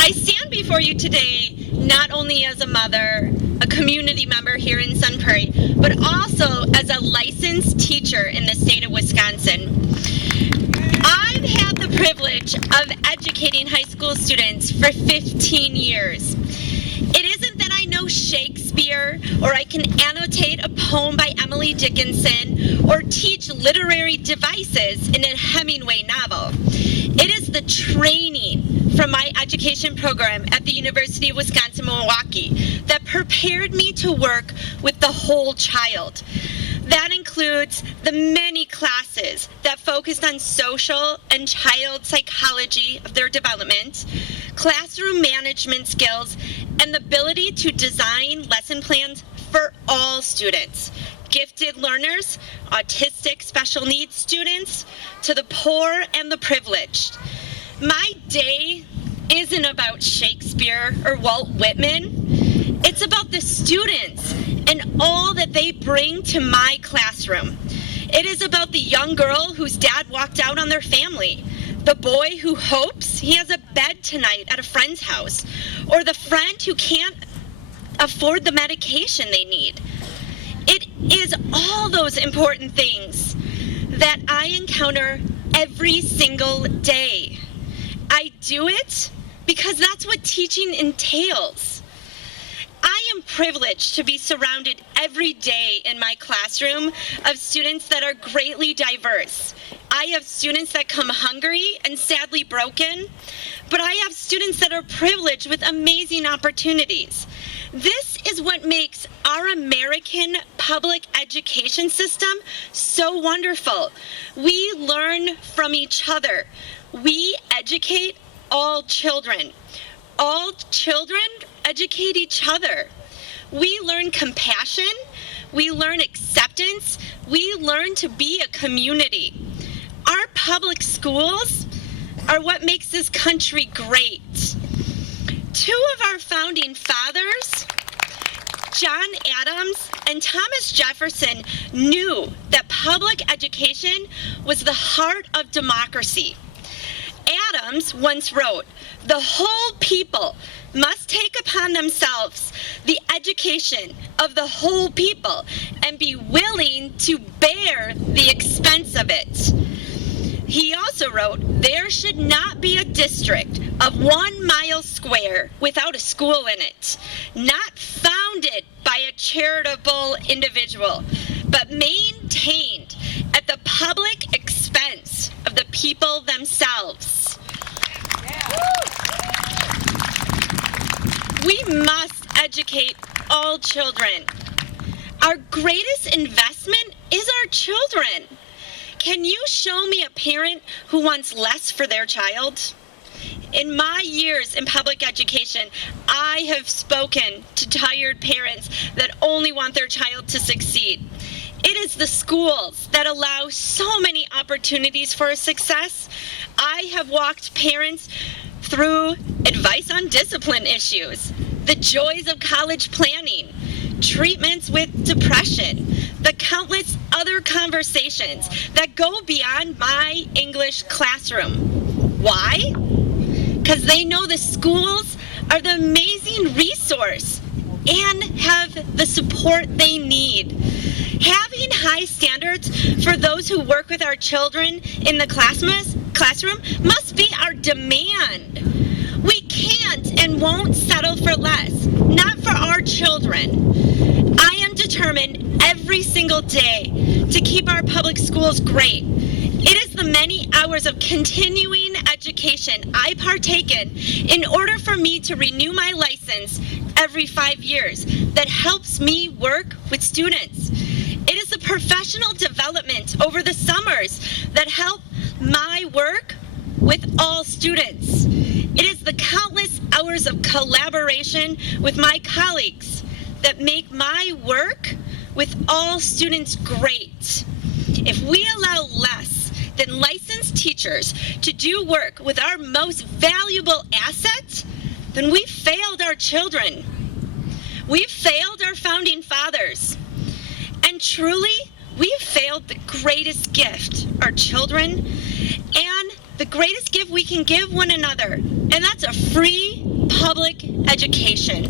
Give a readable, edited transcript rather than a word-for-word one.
I stand before you today not only as a mother, a community member here in Sun Prairie, but also as a licensed teacher in the state of Wisconsin. I've had the privilege of educating high school students for 15 years. It isn't that I know Shakespeare, or I can annotate a poem by Emily Dickinson, or teach literary devices in a Hemingway novel. It is the training from my education program at the University of Wisconsin-Milwaukee that prepared me to work with the whole child. That includes the many classes that focused on social and child psychology of their development, classroom management skills, and the ability to design lesson plans for all students, gifted learners, autistic special needs students, to the poor and the privileged. My day isn't about Shakespeare or Walt Whitman. It's about the students and all that they bring to my classroom. It is about the young girl whose dad walked out on their family, the boy who hopes he has a bed tonight at a friend's house, or the friend who can't afford the medication they need. It is all those important things that I encounter every single day. I do it because that's what teaching entails. I am privileged to be surrounded every day in my classroom of students that are greatly diverse. I have students that come hungry and sadly broken, but I have students that are privileged with amazing opportunities. This is what makes our American public education system so wonderful. We learn from each other. We educate all children. All children educate each other. We learn compassion. We learn acceptance. We learn to be a community. Our public schools are what makes this country great. Two of our founding fathers, John Adams and Thomas Jefferson, knew that public education was the heart of democracy. Adams once wrote, "The whole people must take upon themselves the education of the whole people and be willing to bear the expense of it." He also wrote, "There should not be a district of 1 mile square without a school in it, not founded by a charitable individual, but maintained at the public expense of the people themselves." We must educate all children. Our greatest investment is our children. Can you show me a parent who wants less for their child? In my years in public education, I have spoken to tired parents that only want their child to succeed. It is the schools that allow so many opportunities for success. I have walked parents through advice on discipline issues, the joys of college planning, treatments with depression, the countless other conversations that go beyond my English classroom. Why? Because they know the schools are the amazing resource and have the support they need. Having high standards for those who work with our children in the classroom must be our demand. We can't and won't settle for less, not for our children. I am determined every single day to keep our public schools great. It is the many hours of continuing education I partake in order for me to renew my license every 5 years that helps me work with students. It is the professional development over the summers that help my work with all students. It is the countless hours of collaboration with my colleagues that make my work with all students great. If we allow less than licensed teachers to do work with our most valuable asset, then we failed our children. We failed our founding fathers. And truly, we failed the greatest gift, our children, and the greatest gift we can give one another, and that's a free public education.